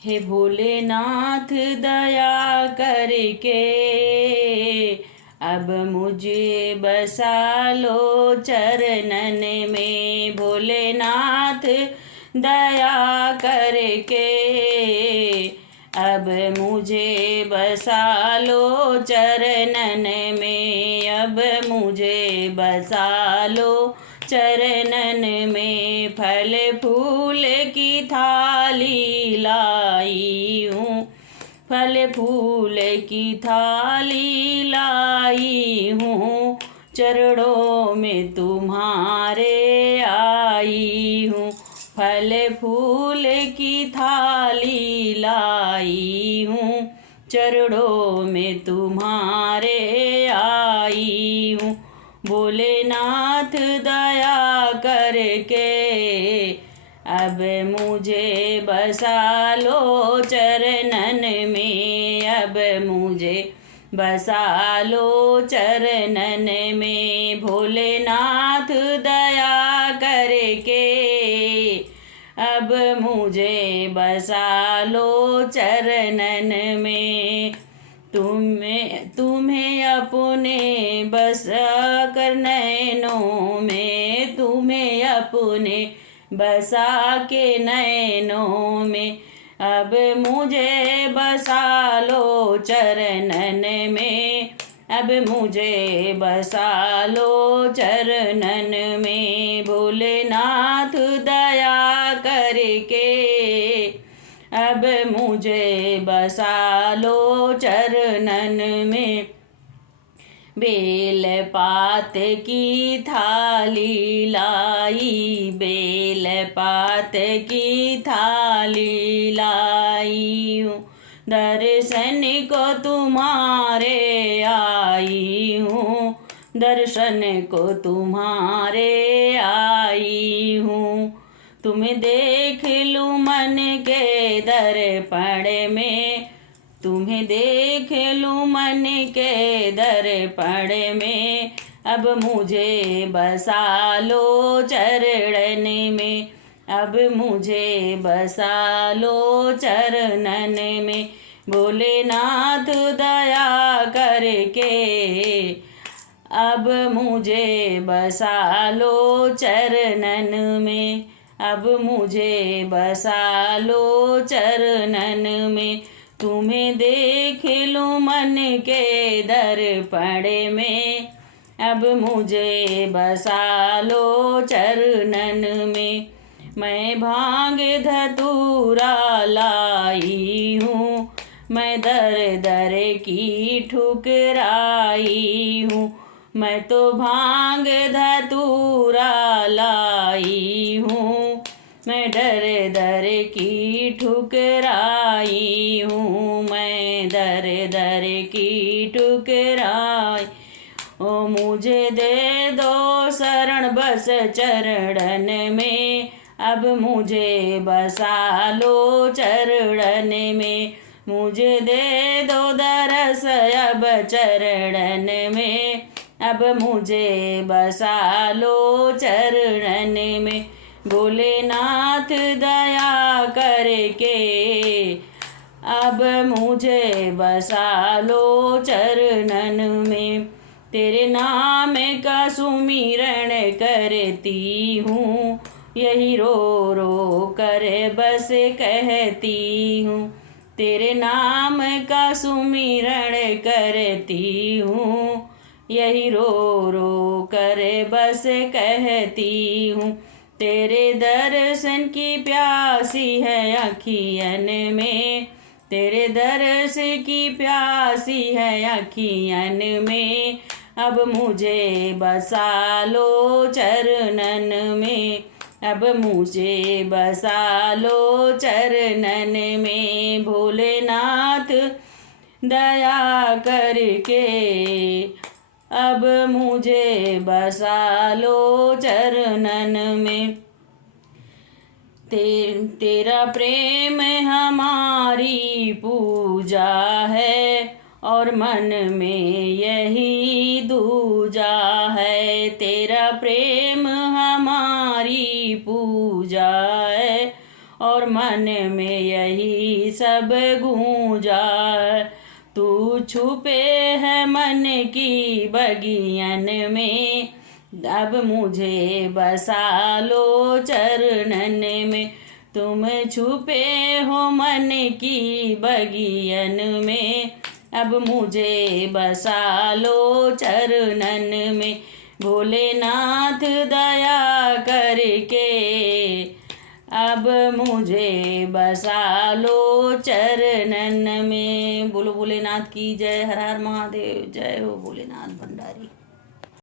हे भोलेनाथ दया करके अब मुझे बसा लो चरणन में। भोलेनाथ दया करके अब मुझे बसा लो चरणन में। अब मुझे बसा लो चरणन में। फल फूल की थाली लाई हूँ, फल फूल की थाली लाई हूँ, चरणों में तुम्हारे आई हूँ। फल फूल की थाली लाई हूँ, चरणों में तुम्हारे आई हूँ। भोलेनाथ दया करके अब मुझे बसा लो चरणन में। अब मुझे बसा लो चरणन में। भोलेनाथ दया करके अब मुझे बसा लो चरणन में। तुम्हें अपने बसा कर नैनों में, तुम्हें अपने बसा के नैनों में। अब मुझे बसा लो चरणन में। अब मुझे बसा लो चरणन में। भोलेनाथ दया करके अब मुझे बसा लो चरणन में। बेल पात की थाली लाई, बेल पात की थाली लाई हूँ, दर्शन को तुम्हारे आई हूँ, दर्शन को तुम्हारे आई हूँ। तुम्हें देख लूँ मन के दर्पण में, तुम्हें देख लूँ मन के दर्पण में। अब मुझे बसा लो चरणन में। अब मुझे बसा लो चरणन में। भोलेनाथ दया करके अब मुझे बसा लो चरणन में। अब मुझे बसा लो चरणन में। तुम्हें देख लूँ मन के दर्पण में। अब मुझे बसा लो चरणन में। मैं भांग धतूरा लाई हूँ, मैं दर दर की ठुकराई हूँ। मैं तो भांग धतूरा लाई हूँ, मैं डर दर की ठुकराई हूँ, मैं दर दर की ठुकराई। ओ मुझे दे दो शरण बस चरणन में। अब मुझे बसा लो चरणन में। मुझे दे दो दरस अब चरणन में। अब मुझे बसा लो चरणन में। भोलेनाथ दया करके अब मुझे बसा लो चरणन में। तेरे नाम का सुमिरण करती हूँ, यही रो रो कर बस कहती हूँ। तेरे नाम का सुमिरण करती हूँ, यही रो रो कर बस कहती हूँ। तेरे दर्शन की प्यासी है अखियन में, तेरे दर्श की प्यासी है अखियन में। अब मुझे बसा लो चरणन में। अब मुझे बसा लो चरणन में। भोलेनाथ दया करके अब मुझे बसा लो चरणन में। तेरा प्रेम हमारी पूजा है और मन में यही दूजा है। तेरा प्रेम हमारी पूजा है और मन में यही सब गूंजा। तू छुपे है मन की बगियन में, अब मुझे बसा लो चरणन में। तुम छुपे हो मन की बगियन में, अब मुझे बसा लो चरणन में। भोलेनाथ दया करके अब मुझे बसा लो चरणन में। बोलो भोलेनाथ की जय। हर हर महादेव। जय हो भोलेनाथ भंडारी।